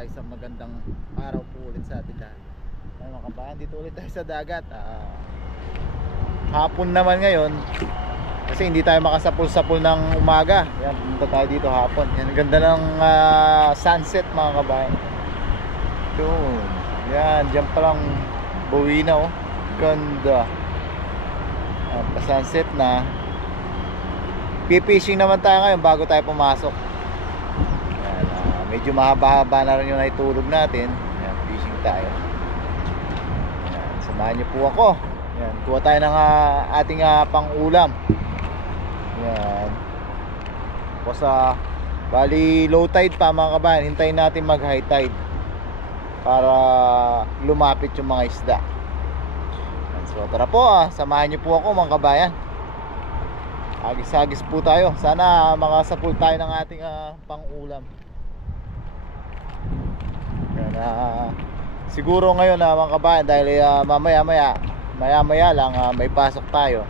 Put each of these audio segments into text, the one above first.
tayo sa magandang araw po ulit sa atin lahat. Ay mga kabayan, dito ulit tayo sa dagat. Hapon naman ngayon kasi hindi tayo makasapul-sapul ng umaga. Yan, punta tayo dito hapon. Yan, ganda ng sunset mga kabayan. Doon. Yan, dyan palang buwi na oh. Ganda. Pa-sunset na. Pipishing naman tayo ngayon bago tayo pumasok. Yan, medyo mahaba-haba na rin yung naitulog natin. Yan, fishing tayo. Yan, samahan niyo po ako. Yan, kuha tayo ng ating pang-ulam. Yan. Tapos bali low tide pa mga kabayan. Hintayin natin mag high tide para lumapit yung mga isda. Yan, so tara po, samahan niyo po ako mga kabayan. Agis-agis po tayo. Sana makasapul tayo ng ating pang-ulam. Yan, siguro ngayon mga kabayan, dahil maya-maya lang may pasok tayo.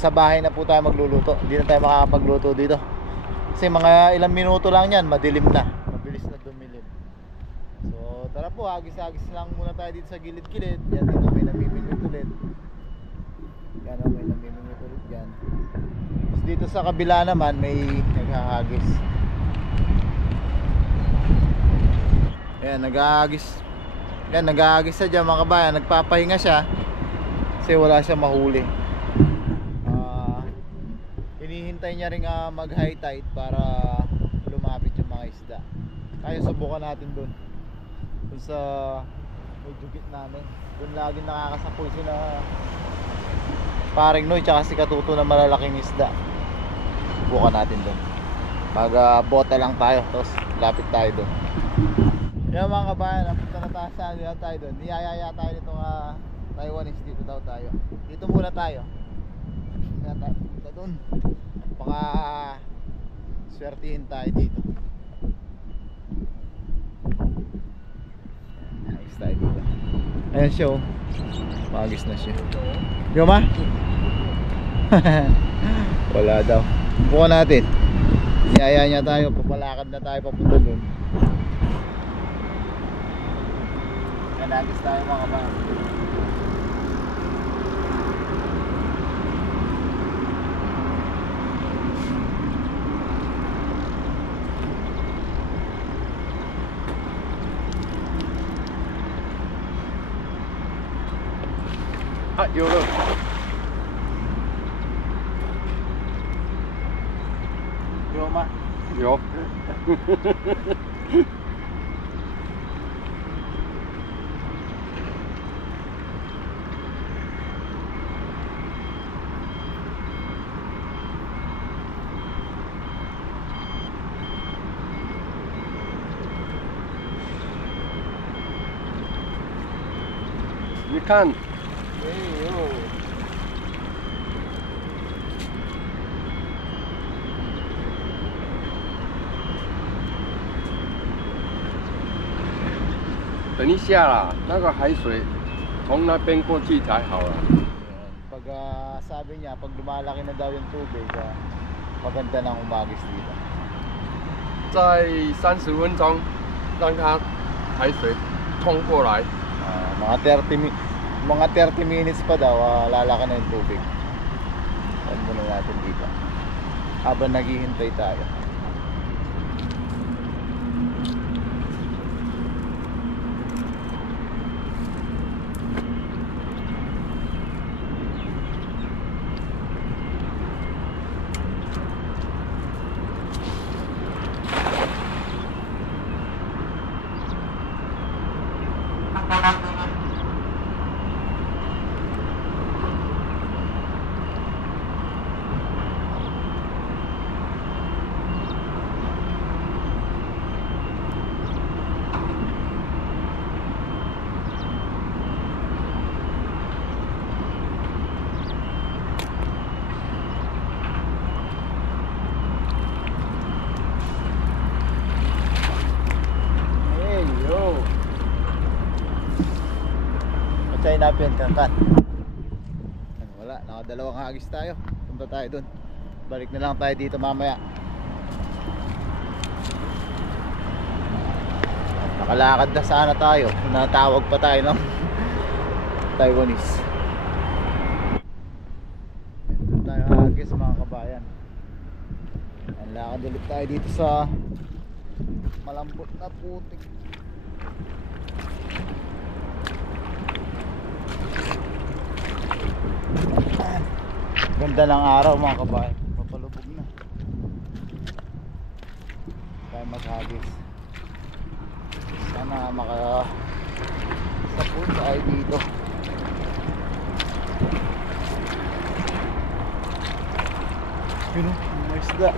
Sa bahay na po tayo magluluto. Hindi na tayo makakapagluto dito. Kasi mga ilang minuto lang yan, madilim na. Mabilis na dumilim. So tara po, agis-agis lang muna tayo dito sa gilid-gilid. Yan, dito may namimingwit ulit. Yan, may namimingwit ulit yan. Tapos dito sa kabila naman may naghahagis. Yan, naghahagis. Yan, naghahagis siya dyan mga kabayan. Nagpapahinga siya kasi wala siya mahuli. Hinihintay niya rin mag high tide para lumapit yung mga isda. Kaya subukan natin dun sa may dugit namin. Dun lagi nakakasapul sila Paring Noy tsaka si Katuto na malalaking isda. Subukan natin dun. Mag bota lang tayo, tapos lapit tayo dun. Yan mga kabayan, napunta na tayo dun. Niyayaya tayo nitong Taiwanese. Dito daw tayo. Dito muna tayo. Kaya tayo punta dun. Baka swertihin tayo dito. Ayos tayo dito. Ayan siya oh. Magis na siya. Yuma? Wala daw. Bukan natin. Niyaya niya tayo. Papalakad na tayo papunta dun. Ayan, agis tayo mga kabayan. Yo lo. Yo ma. Yo. You can. Pag sabi niya, pag lumalaki na daw yung tubig, maganda nang umagis dito. 在30分钟让它海水冲过来。 mga 30 minutes pa daw, lalaki na yung tubig. Saan muna natin dito habang naghihintay tayo. China pen kan. Wala, nakadalawang hagis tayo. Punta tayo dun. Balik na lang tayo dito mamaya. Nakalakad na sana tayo. Natawag pa tayo ng Taiwanese. Doon tayo hagis mga kabayan. Ang lakad ulit tayo dito sa malambot na putik. Ganda ng araw mga kabayan. Papalubog na tayo maghagis. Sana sapul tayo dito. Yun o, may isda.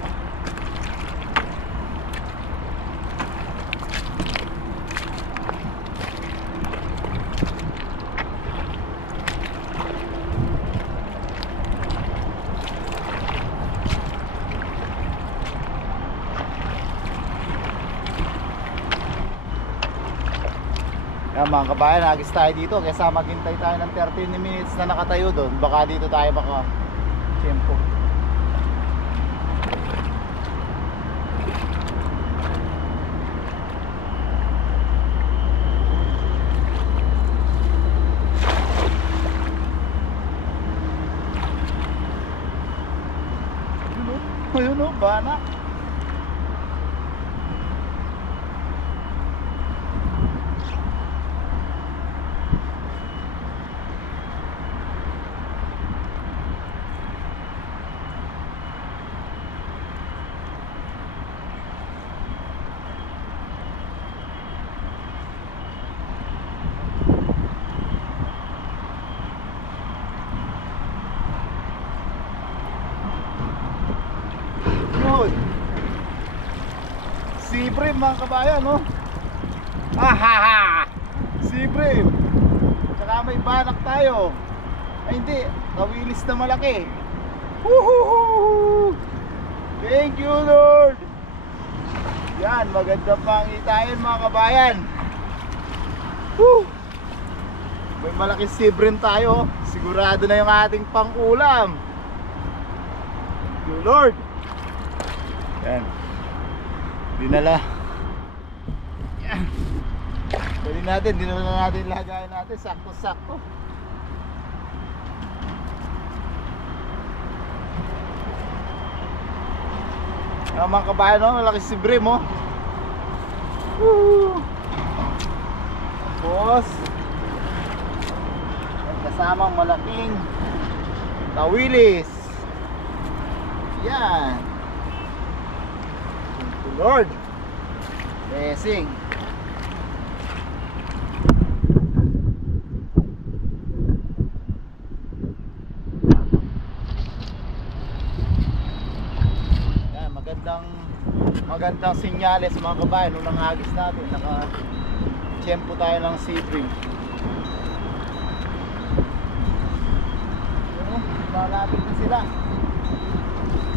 Yan mga kabayan, nagis tayo dito kaysa maghintay tayo ng 13 minutes na nakatayo doon. Baka dito tayo baka tempo. Ayun o, bana. Sea bream mga kabayan, no? Hahaha! Sea bream! Tsaka may banak tayo. Ay hindi, kawilis na malaki. Woohoo! Thank you Lord! Yan, maganda pangitain mga kabayan. Woo! May malaking sea bream tayo. Sigurado na yung ating pang-ulam. Thank you Lord! Yan. Dinala. Yan. Pwede natin, dinala natin, lagayin natin. Sakto-sakto. Yan mga kabayan, no? Malaki si Brim, oh. Woo! Tapos may kasamang malaking tawilis. Yan. Lord, blessing. Yan, magandang sinyales mga kabayan nung nangagis natin. Naka-tiyempo tayo ng sea bream. Malapit na sila.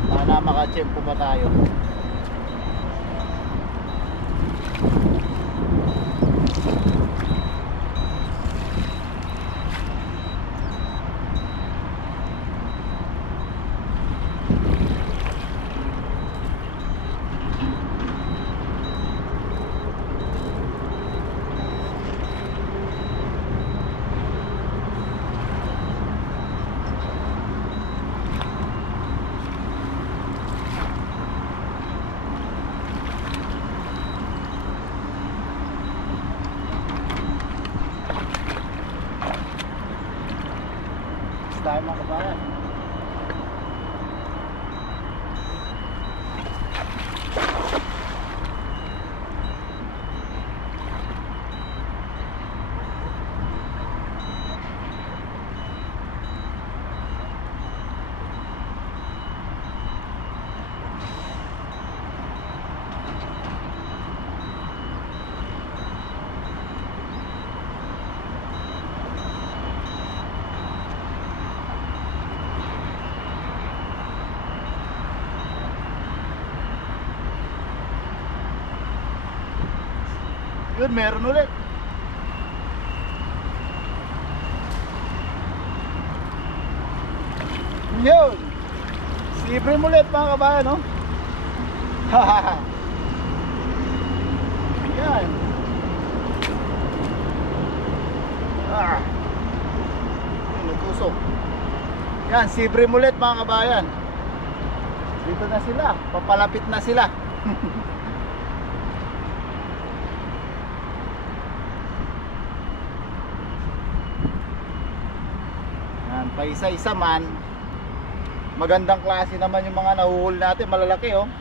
Sana maka-tiyempo pa tayo. Tayo mga kabayan. Yun, meron ulit. Yun, sea bream ulit mga kabayan, no? Hahaha. Yan. Ah. Natusok. Yan, si Brim ulit mga kabayan. Dito na sila, papalapit na sila. Yan, pa isa-isa man. Magandang klase naman yung mga nahuhuli natin, malalaki oh.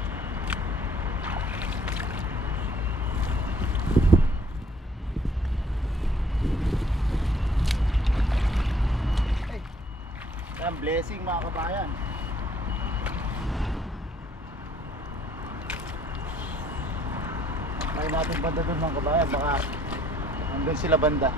Yan, blessing mga kabayan. May natin banda doon mga kabayan, baka andun sila banda.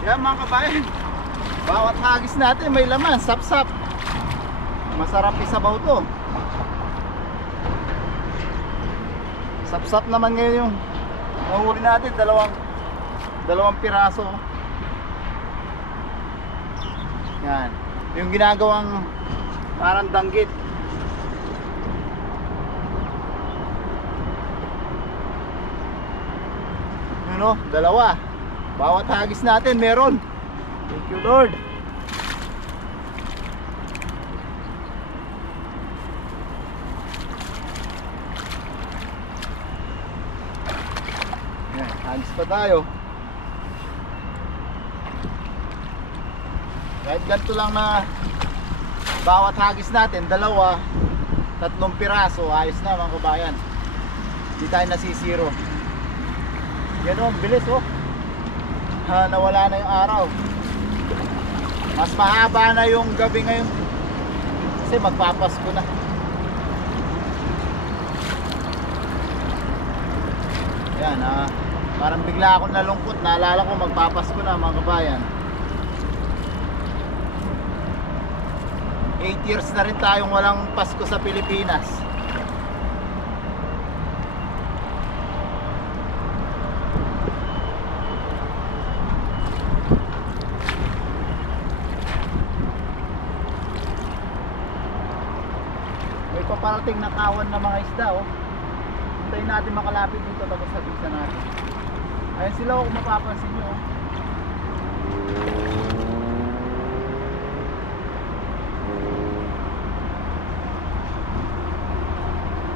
Yan mga kabayan, bawat hagis natin may laman, sap-sap. Masarap isabaw to. Sap-sap naman ngayon yung nahuli natin, dalawang piraso. Yan, yung ginagawang parang danggit. Yun o, dalawa. Bawat hagis natin meron. Thank you Lord. Yan, hagis pa tayo. Kahit ganito lang na bawat hagis natin, dalawa, tatlong piraso, ayos na mga kabayan. Hindi tayo nasisiro. Yan o, bilis oh. Nawala na yung araw. Mas mahaba na yung gabi ngayon kasi magpapasko na. Yan parang bigla akong nalungkot. Naalala ko magpapasko na mga kabayan. 8 years na rin tayong walang Pasko sa Pilipinas. Paparating na kawan na mga isda oh. Hintayin natin makalapit dito tapos sabisan natin. Ayan sila oh, kung mapapansin nyo oh.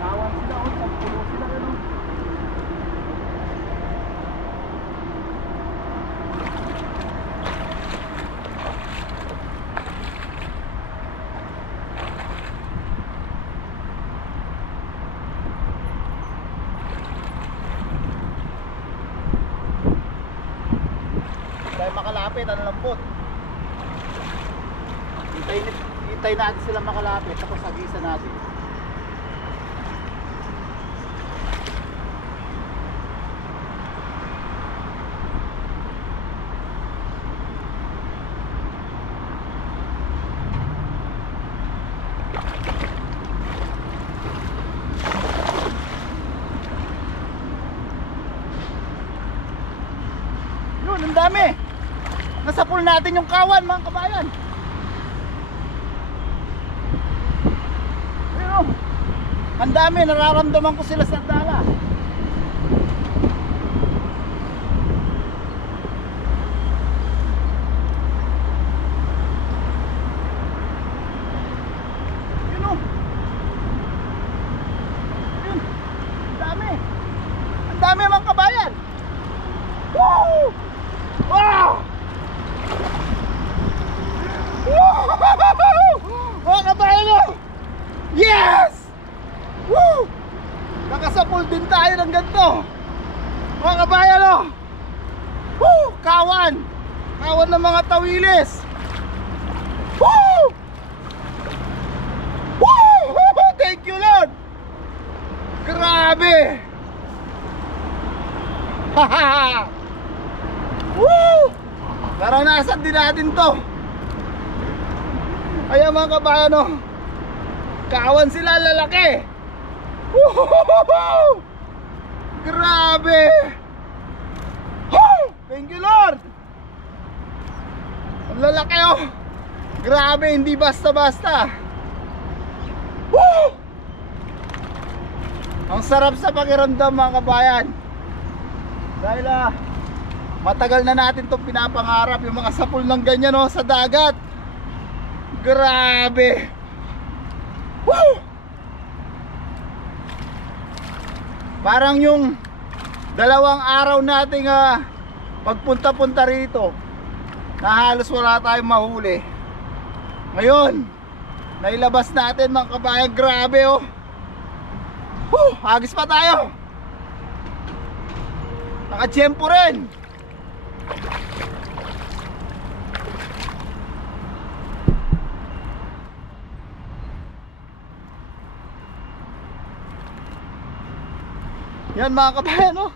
Kawan sila oh, pagpulo sila oh. Makalapit, ano lambot. Hintayin natin sila makalapit tapos sagisan natin. Yun, ang dami. Nasa pool natin yung kawan mga kabayan. Pero ang dami, nararamdaman ko sila sa dala. Yun o. Yun. Ang dami. Ang dami mga kabayan. Woo! Kawan ng mga tawilis. Woo! Woo! Thank you, Lord. Grabe. Haha. Woo! Naranasan din natin to. Kaya mga kabayan, oh, kawan sila, lalaki. Woo! Grabe. Woo! Thank you, Lord. Ang lalaki, oh. Grabe, hindi basta-basta. Woo! Ang sarap sa pakiramdam, mga kabayan. Dahil matagal na natin itong pinapangarap, yung mga sapul ng ganyan, oh, sa dagat. Grabe. Woo! Parang yung 2 araw nating pagpunta-punta rito, na halos wala tayong mahuli. Ngayon, nailabas natin, mga kabayan. Grabe, oh. Woo! Hagis pa tayo. Nakatsyempo rin. Yan, mga kabayan, oh.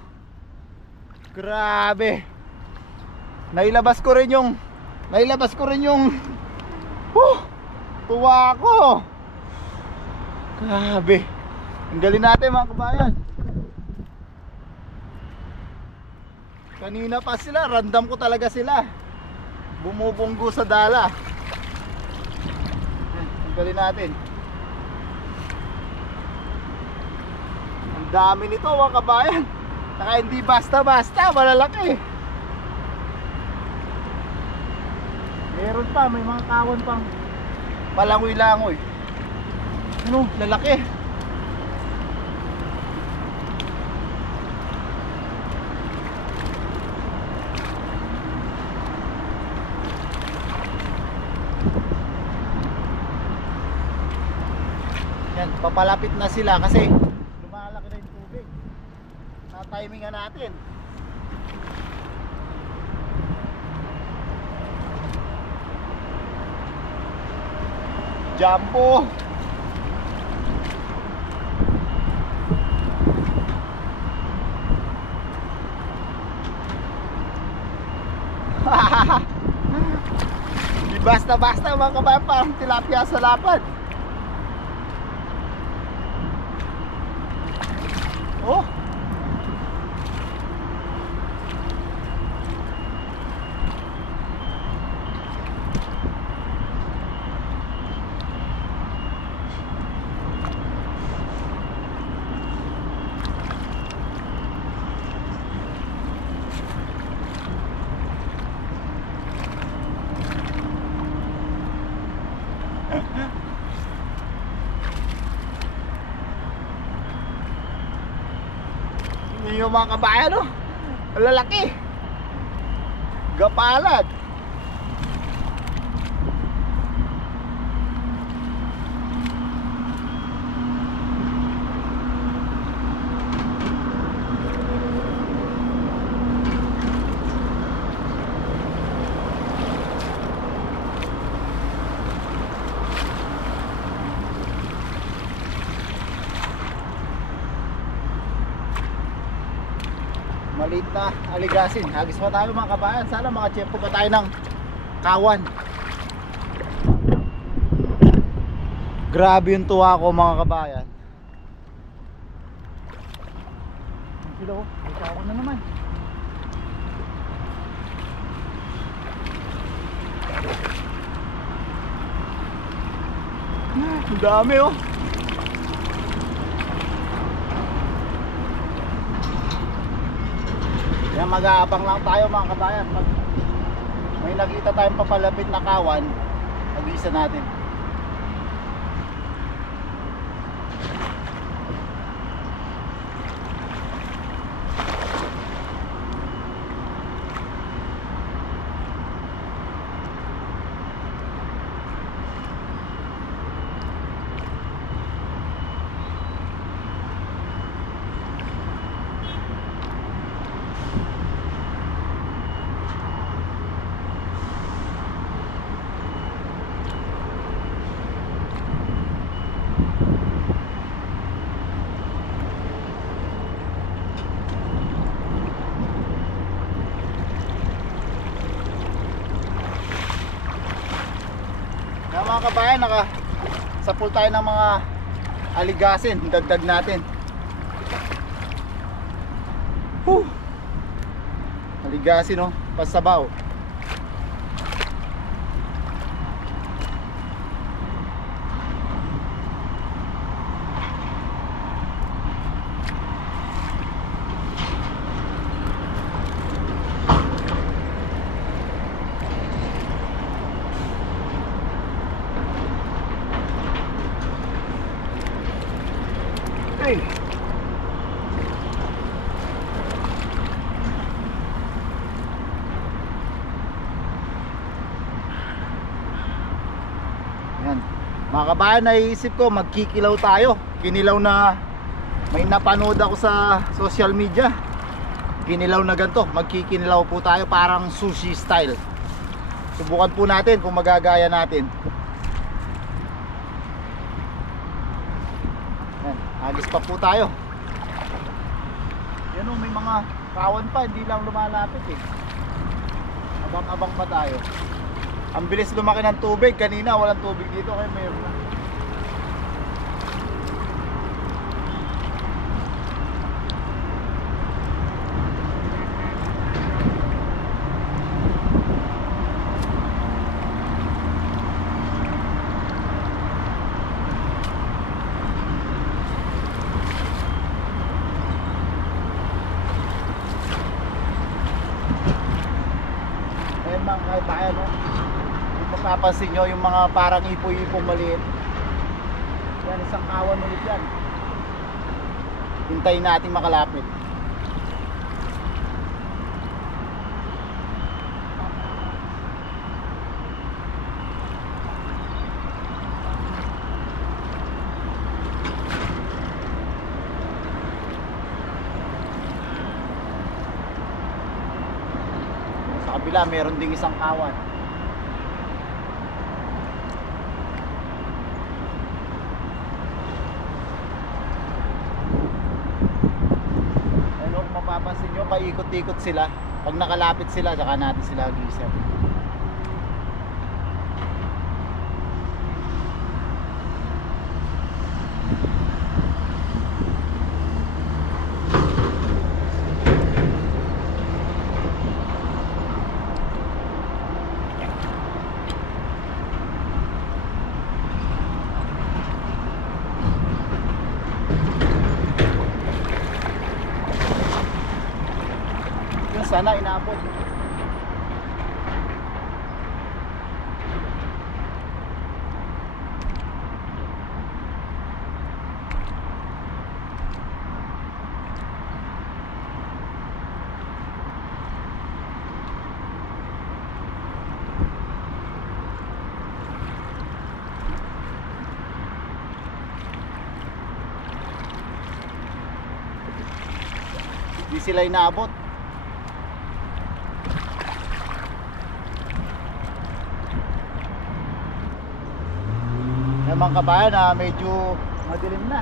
Grabe. Nailabas ko rin yung tuwa ko. Grabe. Ang galing natin, mga kabayan. Kanina pa sila, random ko talaga sila. Bumubunggo sa dala. Ang galing natin. Ang dami nito, mga kabayan. Saka hindi basta-basta, malalaki. Meron pa, may mga kawan pang palangoy-langoy. Ano, lalaki. Yan, papalapit na sila kasi lumalaki na yung tubig. Na-timingan natin. Jumbo. Di basta-basta, mga kabayan, parang tilapia sa lapad. Oh. Yung mga kabayan, oh, lalaki. Gapalad. Maliit na aligasin. Hagis pa tayo, mga kabayan. Sana makachempo pa tayo ng kawan. Grabe yung tuwa ko, mga kabayan. Sila, oh, may kawan na naman. Ang dami, oh. Yan, mag-aabang lang tayo, mga kabayan. Pag may nakita tayong papalapit na kawan, mag-iisa natin. mga kabayan, sapul tayo ng mga aligasin, dagdag natin. Aligasin, no, pasabaw. Hey. Yan. Mga kabayan, naiisip ko magkikilaw tayo. Kinilaw na may napanood ako sa social media. Kinilaw na ganito. Magkikinilaw po tayo parang sushi style. Subukan po natin kung magagaya natin. Yan. Agis pa po tayo. Yan o, may mga kawan pa. Hindi lang lumalapit eh. Abang-abang pa tayo. Ang bilis lumaki ng tubig. Kanina walang tubig dito, kaya mayroon na. Ayan mga kabayan, no? Mapapansin nyo yung mga parang ipo-ipong maliit. Yan, isang kawan ulit yan. Hintayin natin makalapit. Sa kabila meron ding isang kawan. Mapapansin nyo, paikot-ikot sila. Pag nakalapit sila, saka natin sila gisan. Sana inabot. Di sila inaabot. Yung mga kabayan na medyo madilim na.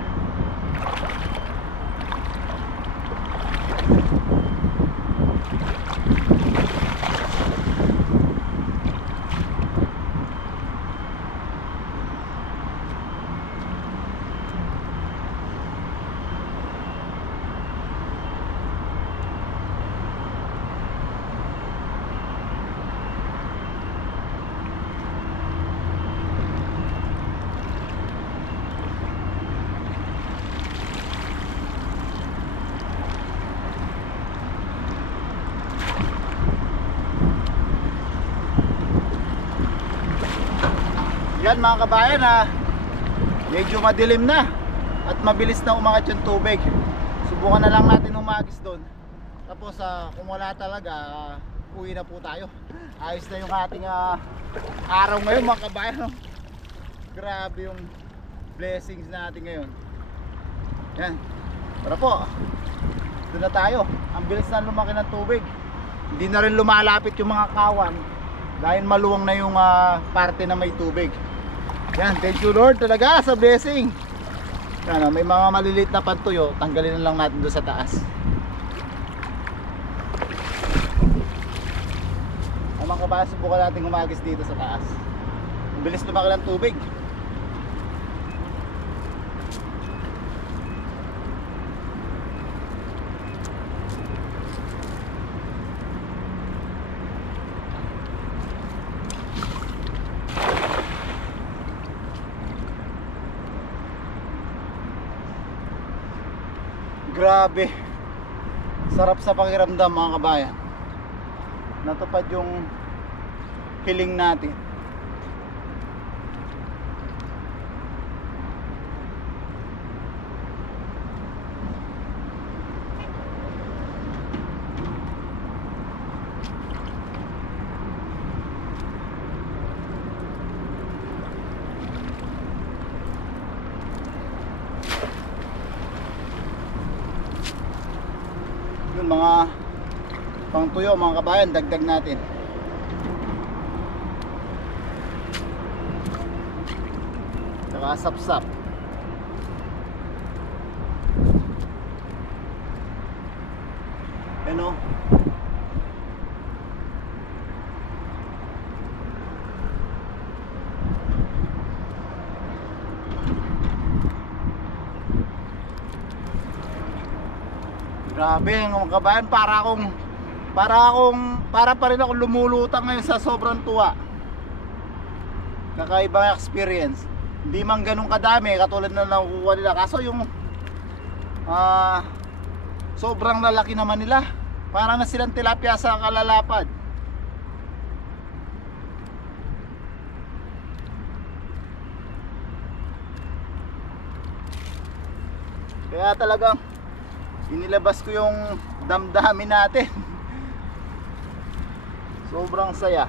Yan mga kabayan, medyo madilim na at mabilis na umangat yung tubig. Subukan na lang natin umagis doon. Tapos kung wala talaga, uwi na po tayo. Ayos na yung ating araw ngayon mga kabayan, no? Grabe yung blessings natin ngayon. Yan, tara po, doon na tayo. Ang bilis na lumaki ng tubig. Hindi na rin lumalapit yung mga kawan dahil maluwang na yung parte na may tubig. Yan, thank you Lord talaga sa blessing. Yan, may mga maliliit na pantuyo, tanggalin na lang natin doon sa taas. Ay mga kabayan, subukan natin umagis dito sa taas. Bilis lumaki ng tubig. Grabe. Sarap sa pakiramdam mga kabayan. Natupad yung hiling natin. Yun, mga pangtuyo mga kabayan, dagdag natin. Saka sapsap. Ano? Grabe mga kabayan, para pa rin ako lumulutang ngayon sa sobrang tuwa. Kakaibang experience. Hindi man ganun kadami katulad na nakukuha nila, kaso yung sobrang lalaki naman nila. Para na silang tilapia sa kalalapad. Kaya talagang inilabas ko yung damdamin natin. Sobrang saya.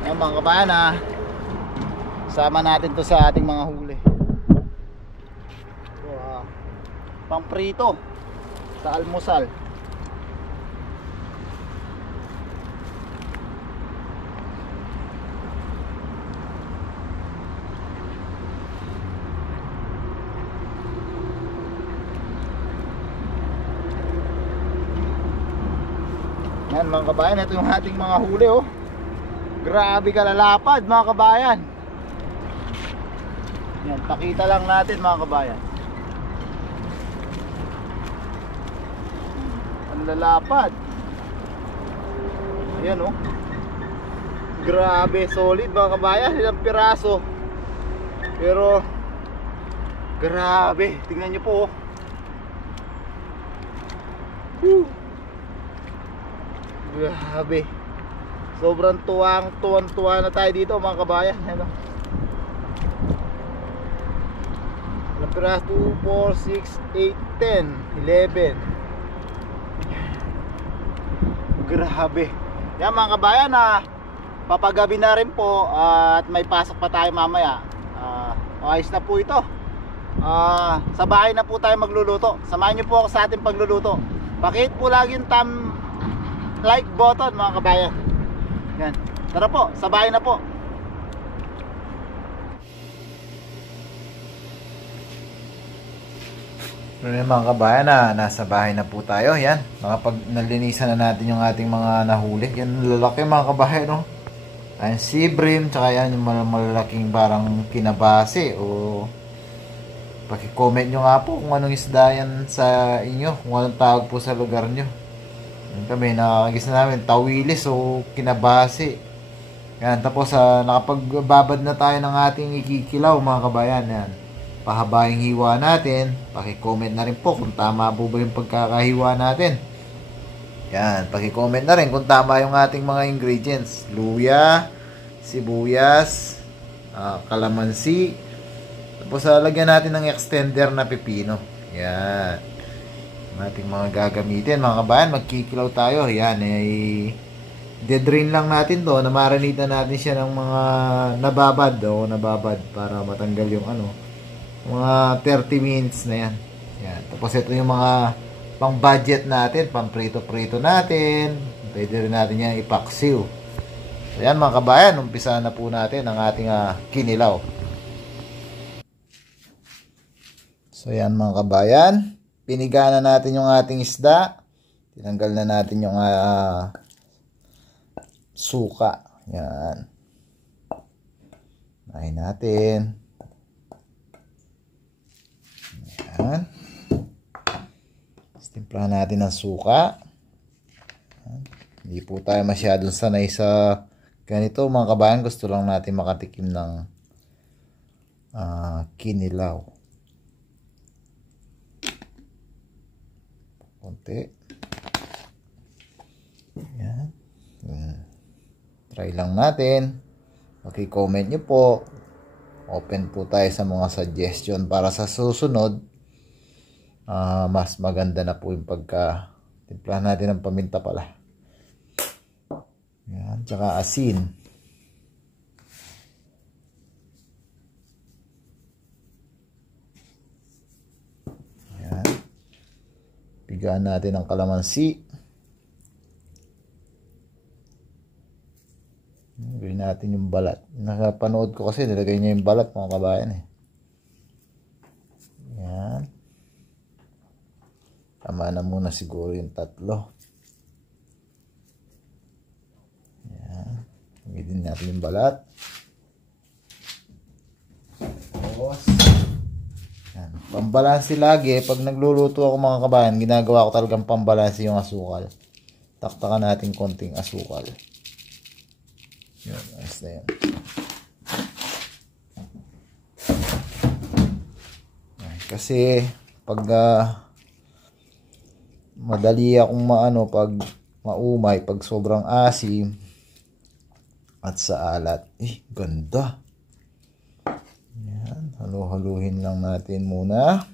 Ayan mga kabayan, sama natin to sa ating mga huli. So, pang prito sa almusal. Yan mga kabayan, ito yung ating mga huli oh. Grabe kalalapad mga kabayan. Yan, pakita lang natin mga kabayan. Ang lalapad. Ayan oh. Grabe, solid mga kabayan. Ilang piraso. Pero grabe, tingnan nyo po oh. Grabe. Sobrang tuwang-tuwa na tayo dito mga kabayan. Ano? Ilang piraso? 2, 4, 6, 8, 10, 11. Grabe. Yan mga kabayan, papagabi na rin po at may pasok pa tayo mamaya. Ayos na po ito. Sa bahay na po tayo magluluto. Samahan niyo po ako sa ating pagluluto. Pakihit po lagi yung like button mga kabayan. Yan. Tara po, sa bahay na po. Mga kabayan, nasa bahay na po tayo. Yan, nalinisan na natin yung ating mga nahuli. Yan, lalaki mga kabayan, no? Ayan, sea bream, tsaka yan yung malalaking parang kinabase. O paki-comment nyo nga po kung anong isda yan sa inyo, kung anong tawag po sa lugar nyo. Yan kami, nakakagis na namin, tawilis o kinabase. Yan, tapos nakapagbabad na tayo ng ating ikikilaw mga kabayan. Yan, pahabaing hiwa natin. Paki-comment na rin po kung tama po ba yung pagkakahiwa natin. Yan, paki-comment na rin kung tama yung ating mga ingredients. Luya, sibuyas, kalamansi. Tapos lagyan natin ng extender na pipino. Yan, ating mga gagamitin mga kabayan. Magkikilaw tayo. Yan, de-drain lang natin to. Namarinate na natin siya ng mga nababad para matanggal yung Mga 30 minutes na yan. Yan. Tapos ito yung mga pang budget natin, pang prito-prito natin. Pwede rin natin yan ipaksiw. So yan mga kabayan, umpisa na po natin ang ating kinilaw. So yan mga kabayan, piniga na natin yung ating isda. Tinanggal na natin yung suka. Yan. Nahin natin. Yan. Timplahan natin ng suka. Hindi po tayo masyadong sanay sa ganito mga kabayan. Gusto lang natin makatikim ng kinilaw. Konti. Yan. Try lang natin. Okay, comment nyo po. Open po tayo sa mga suggestion para sa susunod. Mas maganda na po yung pagka timplahan natin ng paminta pala. Yan, tsaka asin. Yan. Pigaan natin ang kalamansi. Gawin natin yung balat. Nakapanood ko kasi nilagay niya yung balat mga kabayan eh. Yan. Tama na muna siguro yung 3. Yan. Lagyan din natin yung balat. Tapos, yan. Pambalansi lagi. Pag nagluluto ako mga kabayan, ginagawa ko talagang pambalansi yung asukal. Taktakan natin konting asukal. Yan. Ayos na yan. Kasi, pag madali akong pag maumay, pag sobrang asim at sa alat. Ganda. Yan, halu-haluhin lang natin muna.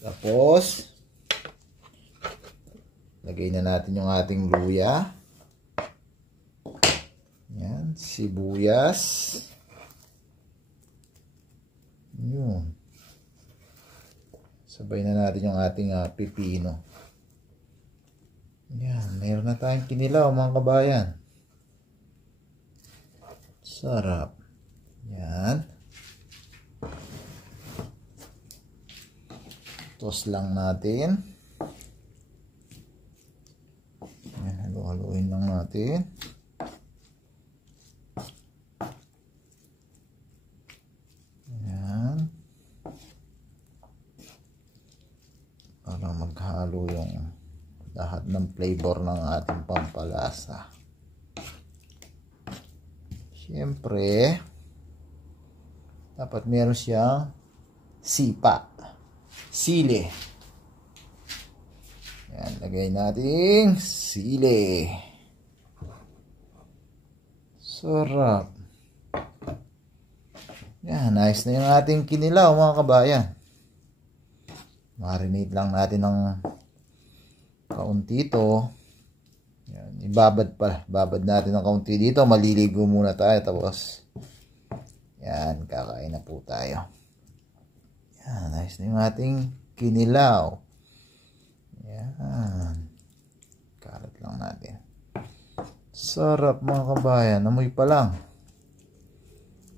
Tapos lagay na natin yung ating luya. Yan, sibuyas. Yun. Sabay na natin yung ating pipino. Yan, mayroon na tayong kinilaw mga kabayan. Sarap. Yan. Toss lang natin. Yan, halu-haluin lang natin. Para maghalo yung lahat ng flavor ng ating pampalasa. Siyempre, dapat meron siyang sipa, sili. Yan, lagay natin sili. Sarap. Yan, nice na yung ating kinilaw mga kabayan. Marinate lang natin ng kaunti ito. Yan, babad natin ng kaunti dito. Maliligo muna tayo. Tapos, yan, kakain na po tayo. Yan, nice na yung ating kinilaw. Yan. Kalat lang natin. Sarap mga kabayan. Amoy pa lang.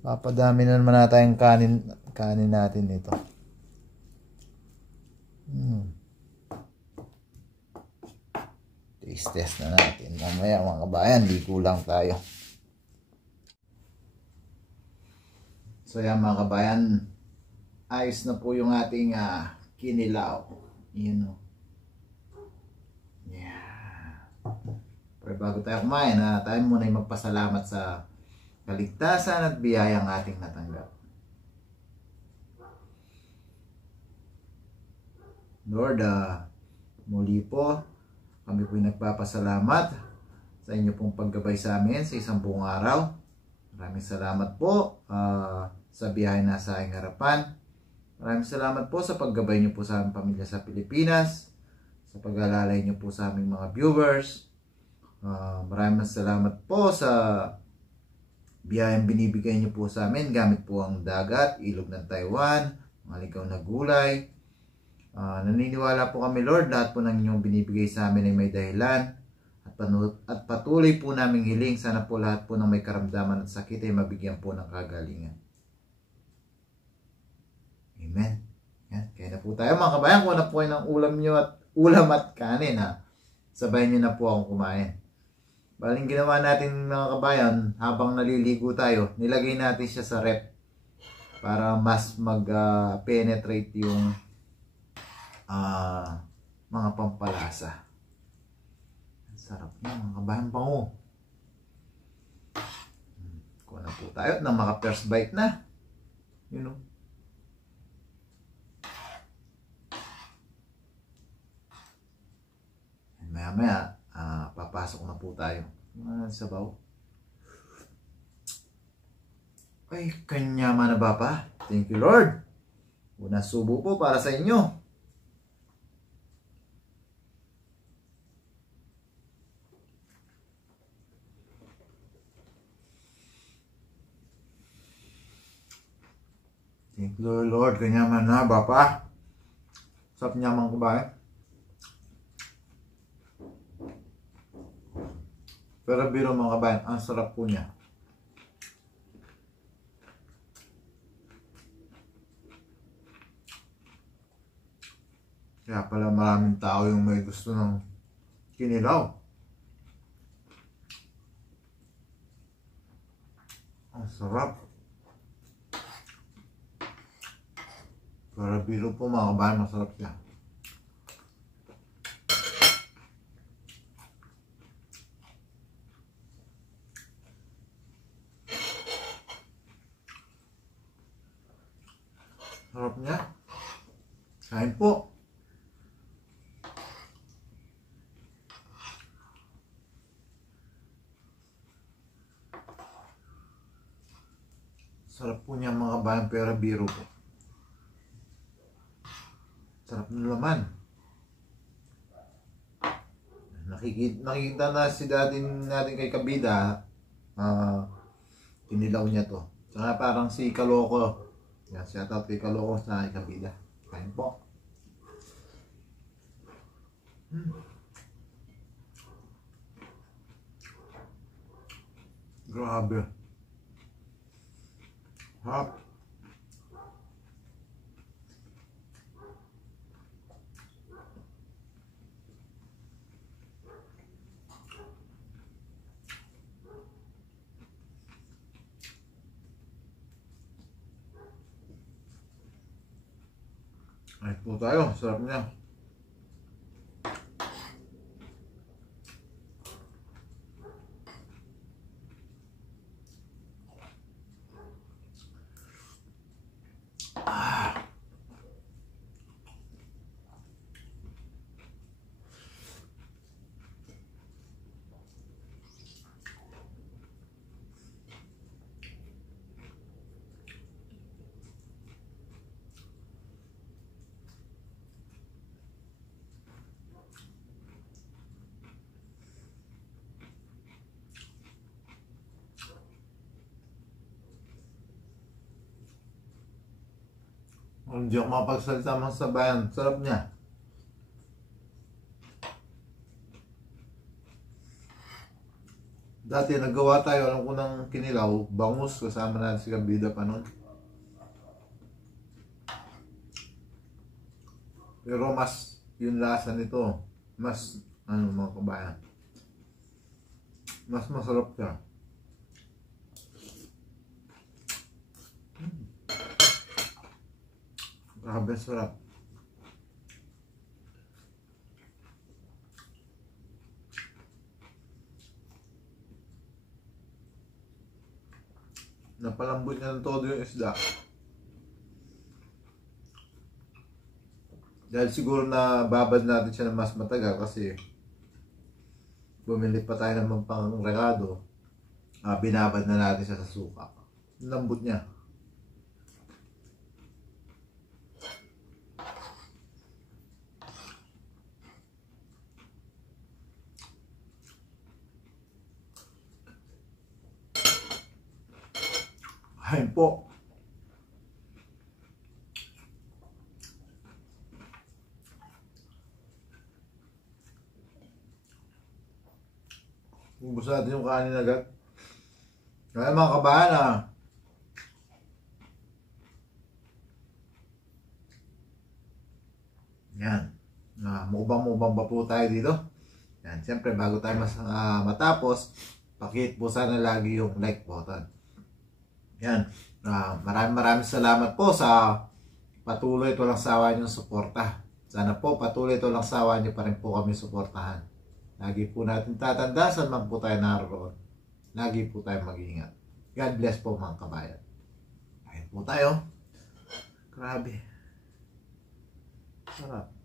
Papadami na naman natin yung kanin natin dito. Taste test na natin. Mamaya mga kabayan, ligo lang tayo. So yan mga kabayan, ayos na po yung ating kinilaw. Yun o. Yeah. Pero bago tayo kumain, tayo muna yung magpasalamat sa kaligtasan at biyayang ating natanggap. Lord, muli po kami po nagpapasalamat sa inyo pong paggabay sa amin sa isang buong araw. Maraming salamat po sa biyahe na sa aking harapan. Maraming salamat po sa paggabay niyo po sa aming pamilya sa Pilipinas, sa pag-alalay niyo po sa aming mga viewers. Maraming salamat po sa biyayang binibigay niyo po sa amin gamit po ang dagat, ilog ng Taiwan, mga ligaw na gulay. Naniniwala po kami, Lord, lahat po ng inyong binibigay sa amin ay may dahilan at patuloy po naming hiling, sana po lahat po ng may karamdaman at sakit ay mabigyan po ng kagalingan. Amen. Yan, kaya na po tayo mga kabayan, kung ano po ng ulam at kanin, ha. Sabayan niyo na po akong kumain. Baling ginawa natin mga kabayan, habang naliligo tayo, nilagay natin siya sa rep para mas mag-penetrate yung mga pampalasa. Ang sarap niya mga kabayan, bango. Kuha na po tayo ng mga first bite na. You know. Maya-maya, papasok na po tayo. Sabaw. Ay, kanya man na ba pa? Thank you, Lord. Una subo po para sa inyo. Thank you, Lord. Kanya man na ba pa? Sarap niya mga kabayan. Pero biro mga kabayan, ang sarap po niya. Kaya pala maraming tao yung may gusto ng kinilaw. Ang sarap. Pero biro po mga kabayan, masarap siya. Sarap niya. Kain po. Sarap po niya mga kabayan, pero biro po. Sarap ng laman. Nakikita na si daddy natin kay Kabida. Kinilaw niya to. Saka parang si Kaloko. Yan, shout out kay Kaloko sa Kabida. Kain po. Grabe. Hap. Ay po tayo, sarap niya. Hindi ako mapagsalita mga sabayan. Sarap niya. Dati nagawa tayo, alam ko ng kinilaw, bangus, kasama natin si Kabida pa nun. Pero mas yung lasa nito, mas mga kabayan, mas masarap siya. Grabe sarap. Napalambot niya ng todo yung isda. Dahil siguro na babad natin siya ng mas matagal kasi bumili pa tayo ng pang-regado. Binabad na natin siya sa suka. Lambot niya. Kain po. Ubus natin yung kanin agad. Kaya mga kabahan yan. Mukbang-mukbang pa po tayo dito. Yan. Siyempre bago tayo matapos, pakihit po sana lagi yung like button. Yan. Maraming salamat po sa patuloy ito lang sawa niyong suporta. Sana po patuloy ito lang sawa niyo pa rin po kami suportahan. Lagi po natin tatanda saan man po tayo naroon. Lagi po tayo mag-iingat. God bless po mga kabayan. Kain po tayo. Grabe. Sarap.